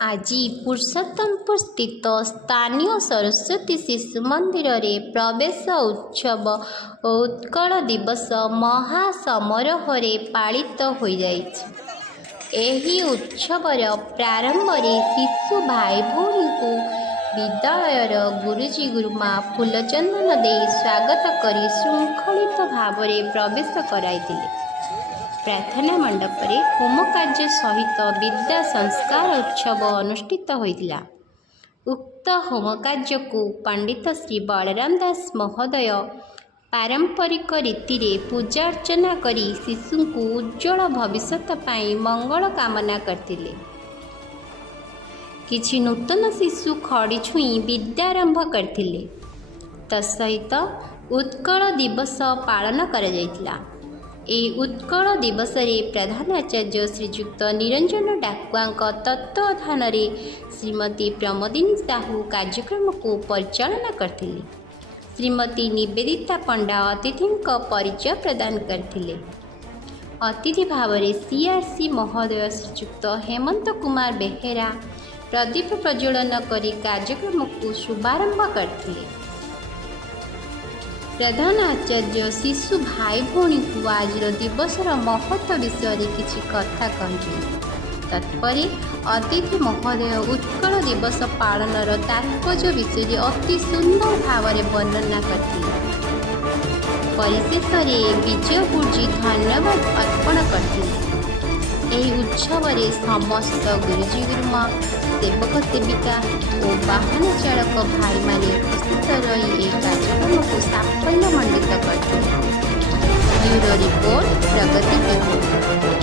ଆଜି ପୁରୁଷୋତ୍ତମପୁର ସ୍ଥିତ ସ୍ଥାନୀୟ ସରସ୍ୱତୀ ଶିଶୁ ମନ୍ଦିରରେ ପ୍ରବେଶ ଉତ୍ସବ ଓ ଉତ୍କଳ ଦିବସ ମହାସମାରୋହରେ ପାଳିତ ହୋଇଯାଇଛି। ଏହି ଉତ୍ସବର ପ୍ରାରମ୍ଭରେ ଶିଶୁ ଭାଇ ଭଉଣୀଙ୍କୁ ବିଦ୍ୟାଳୟର ଗୁରୁଜୀ ଗୁରୁମା ଫୁଲଚନ୍ଦନ ଦେଇ ସ୍ୱାଗତ କରି ଶୃଙ୍ଖଳିତ ଭାବରେ ପ୍ରବେଶ କରାଇଥିଲେ। ପ୍ରାର୍ଥନା ମଣ୍ଡପରେ ହୋମ କାର୍ଯ୍ୟ ସହିତ ବିଦ୍ୟା ସଂସ୍କାର ଉତ୍ସବ ଅନୁଷ୍ଠିତ ହୋଇଥିଲା। ଉକ୍ତ ହୋମ କାର୍ଯ୍ୟକୁ ପଣ୍ଡିତ ଶ୍ରୀ ବଳରାମ ଦାସ ମହୋଦୟ ପାରମ୍ପରିକ ରୀତିରେ ପୂଜା ଅର୍ଚ୍ଚନା କରି ଶିଶୁଙ୍କୁ ଉଜ୍ଜ୍ୱଳ ଭବିଷ୍ୟତ ପାଇଁ ମଙ୍ଗଳ କାମନା କରିଥିଲେ। କିଛି ନୂତନ ଶିଶୁ ଖଡ଼ି ଛୁଇଁ ବିଦ୍ୟାରମ୍ଭ କରିଥିଲେ। ତତ୍ସହିତ ଉତ୍କଳ ଦିବସ ପାଳନ କରାଯାଇଥିଲା। ଏହି ଉତ୍କଳ ଦିବସରେ ପ୍ରଧାନ ଆଚାର୍ଯ୍ୟ ଶ୍ରୀଯୁକ୍ତ ନିରଞ୍ଜନ ଡାକୁଆଙ୍କ ତତ୍ତ୍ୱାବଧାନରେ ଶ୍ରୀମତୀ ପ୍ରମୋଦିନୀ ସାହୁ କାର୍ଯ୍ୟକ୍ରମକୁ ପରିଚାଳନା କରିଥିଲେ। ଶ୍ରୀମତୀ ନିବେଦିତା ପଣ୍ଡା ଅତିଥିଙ୍କ ପରିଚୟ ପ୍ରଦାନ କରିଥିଲେ। ଅତିଥି ଭାବରେ ସିଆର୍ସି ମହୋଦୟ ଶ୍ରୀଯୁକ୍ତ ହେମନ୍ତ କୁମାର ବେହେରା ପ୍ରଦୀପ ପ୍ରଜ୍ୱଳନ କରି କାର୍ଯ୍ୟକ୍ରମକୁ ଶୁଭାରମ୍ଭ କରିଥିଲେ। ପ୍ରଧାନ ଆଚାର୍ଯ୍ୟ ଶିଶୁ ଭାଇ ଭଉଣୀଙ୍କୁ ଆଜିର ଦିବସର ମହତ୍ତ୍ୱ ବିଷୟରେ କିଛି କଥା କହିଛନ୍ତି। ତତ୍ପରେ ଅତିଥି ମହୋଦୟ ଉତ୍କଳ ଦିବସ ପାଳନର ତାତ୍ପର୍ଯ୍ୟ ବିଷୟରେ ଅତି ସୁନ୍ଦର ଭାବରେ ବର୍ଣ୍ଣନା କରିଥିଲେ। ପରିଶେଷରେ ବିଜୟ ଗୁରୁଜୀ ଧନ୍ୟବାଦ ଅର୍ପଣ କରିଥିଲେ। ଏହି ଉତ୍ସବରେ ସମସ୍ତ ଗୁରୁଜୀ ଗୁରୁମା, ସେବକ ସେବିକା ଓ ବାହନ ଚାଳକ ଭାଇମାନେ ଉପସ୍ଥିତ ରହି ଏହି କାର୍ଯ୍ୟକ୍ରମକୁ ସାଫଲ୍ୟମଣ୍ଡିତ କରିଥିଲେ। ବ୍ୟୁରୋ ରିପୋର୍ଟ, ପ୍ରଗତି ଟିଭି।